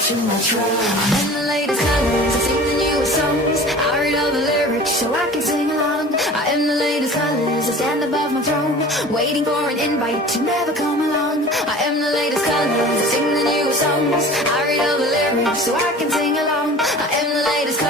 to my throne. I'm in the latest colors, I sing the newest songs. I read all the lyrics so I can sing along. I am the latest colors, I stand above my throne, waiting for an invite to never come along. I am the latest colors, I sing the newest songs. I read all the lyrics so I can sing along. I am the latest colors.